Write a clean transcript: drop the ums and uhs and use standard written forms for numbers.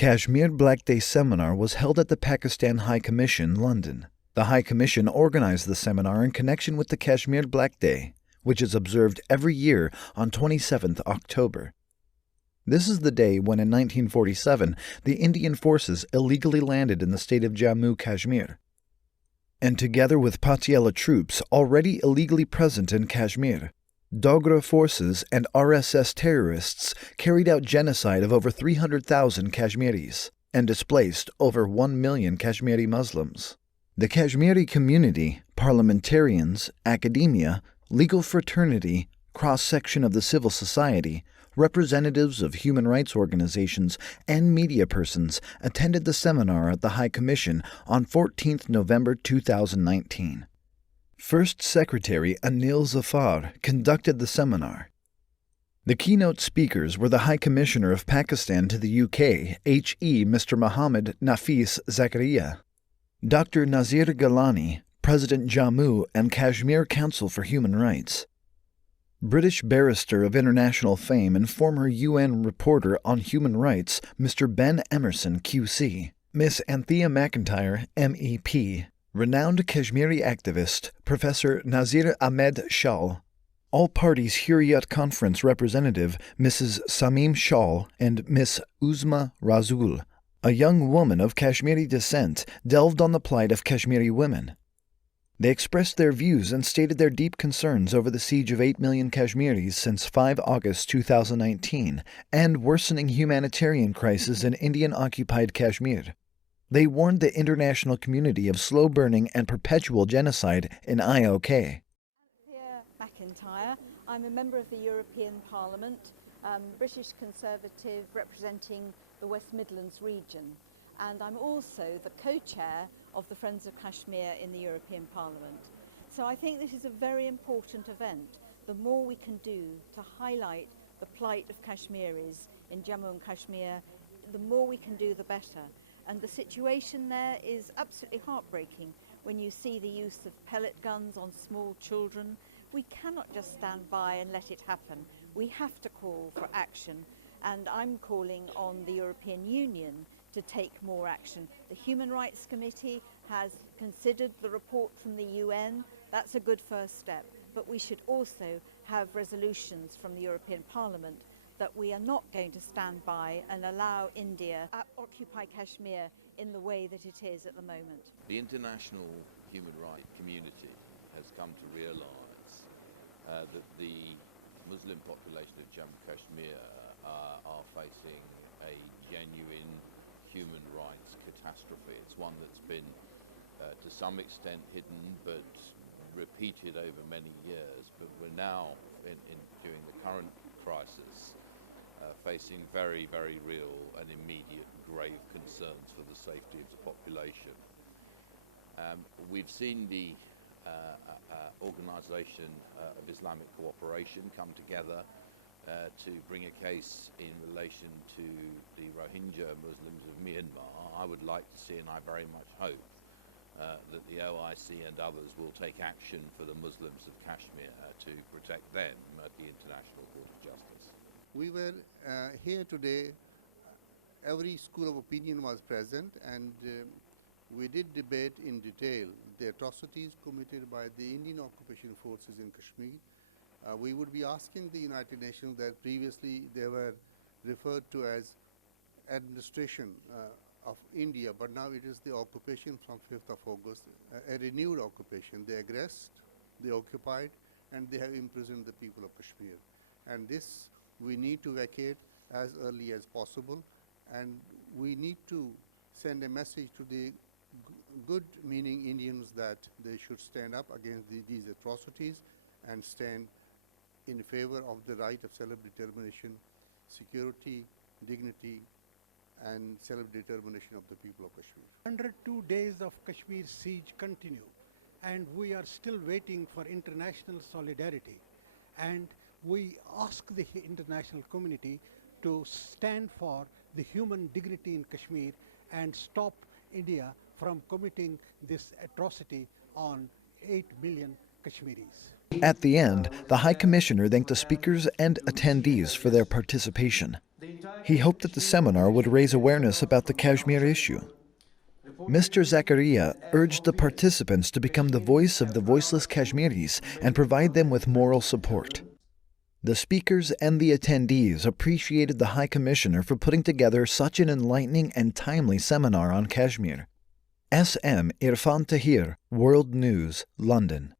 Kashmir Black Day seminar was held at the Pakistan High Commission, London. The High Commission organized the seminar in connection with the Kashmir Black Day, which is observed every year on 27th October. This is the day when in 1947 the Indian forces illegally landed in the state of Jammu Kashmir. And together with Patiala troops already illegally present in Kashmir, Dogra forces and RSS terrorists carried out genocide of over 300,000 Kashmiris and displaced over 1 million Kashmiri Muslims. The Kashmiri community, parliamentarians, academia, legal fraternity, cross-section of the civil society, representatives of human rights organizations, and media persons attended the seminar at the High Commission on 14 November 2019. First Secretary Anil Zafar conducted the seminar. The keynote speakers were the High Commissioner of Pakistan to the UK, H.E. Mr. Mohammed Nafis Zakaria, Dr. Nazir Gilani, President Jammu and Kashmir Council for Human Rights, British barrister of international fame and former UN reporter on human rights, Mr. Ben Emerson, QC, Miss Anthea McIntyre, MEP, renowned Kashmiri activist, Professor Nazir Ahmed Shal, All-Parties Hurriyat Conference representative, Mrs. Samim Shal, and Miss Uzma Razul, a young woman of Kashmiri descent, delved on the plight of Kashmiri women. They expressed their views and stated their deep concerns over the siege of 8 million Kashmiris since 5 August 2019 and worsening humanitarian crisis in Indian-occupied Kashmir. They warned the international community of slow-burning and perpetual genocide in IOK. Anthea McIntyre. I'm a member of the European Parliament, British Conservative representing the West Midlands region, and I'm also the co-chair of the Friends of Kashmir in the European Parliament. So I think this is a very important event. The more we can do to highlight the plight of Kashmiris in Jammu and Kashmir, the more we can do, the better. And the situation there is absolutely heartbreaking when you see the use of pellet guns on small children. We cannot just stand by and let it happen. We have to call for action, and I'm calling on the European Union to take more action. The Human Rights Committee has considered the report from the UN. That's a good first step, but we should also have resolutions from the European Parliament that we are not going to stand by and allow India to occupy Kashmir in the way that it is at the moment. The international human rights community has come to realise that the Muslim population of Jammu Kashmir are facing a genuine human rights catastrophe. It's one that's been to some extent hidden but repeated over many years, but we're now during the current crisis facing very, very real and immediate grave concerns for the safety of the population. We've seen the Organisation of Islamic Cooperation come together to bring a case in relation to the Rohingya Muslims of Myanmar. I would like to see, and I very much hope, that the OIC and others will take action for the Muslims of Kashmir to protect them at the International Court of Justice. We were here today, every school of opinion was present, and we did debate in detail the atrocities committed by the Indian occupation forces in Kashmir. We would be asking the United Nations that previously they were referred to as administration of India, but now it is the occupation from 5th of August, a renewed occupation. They aggressed, they occupied, and they have imprisoned the people of Kashmir. And this we need to vacate as early as possible, and we need to send a message to the good-meaning Indians that they should stand up against these atrocities and stand in favor of the right of self-determination, security, dignity, and self-determination of the people of Kashmir. 102 days of Kashmir siege continue, and we are still waiting for international solidarity. And we ask the international community to stand for the human dignity in Kashmir and stop India from committing this atrocity on 8 million Kashmiris. At the end, the High Commissioner thanked the speakers and attendees for their participation. The entire He hoped that the seminar would raise awareness about the Kashmir issue. Mr. Zakaria urged the participants to become the voice of the voiceless Kashmiris and provide them with moral support. The speakers and the attendees appreciated the High Commissioner for putting together such an enlightening and timely seminar on Kashmir. SM Irfan Tahir, World News, London.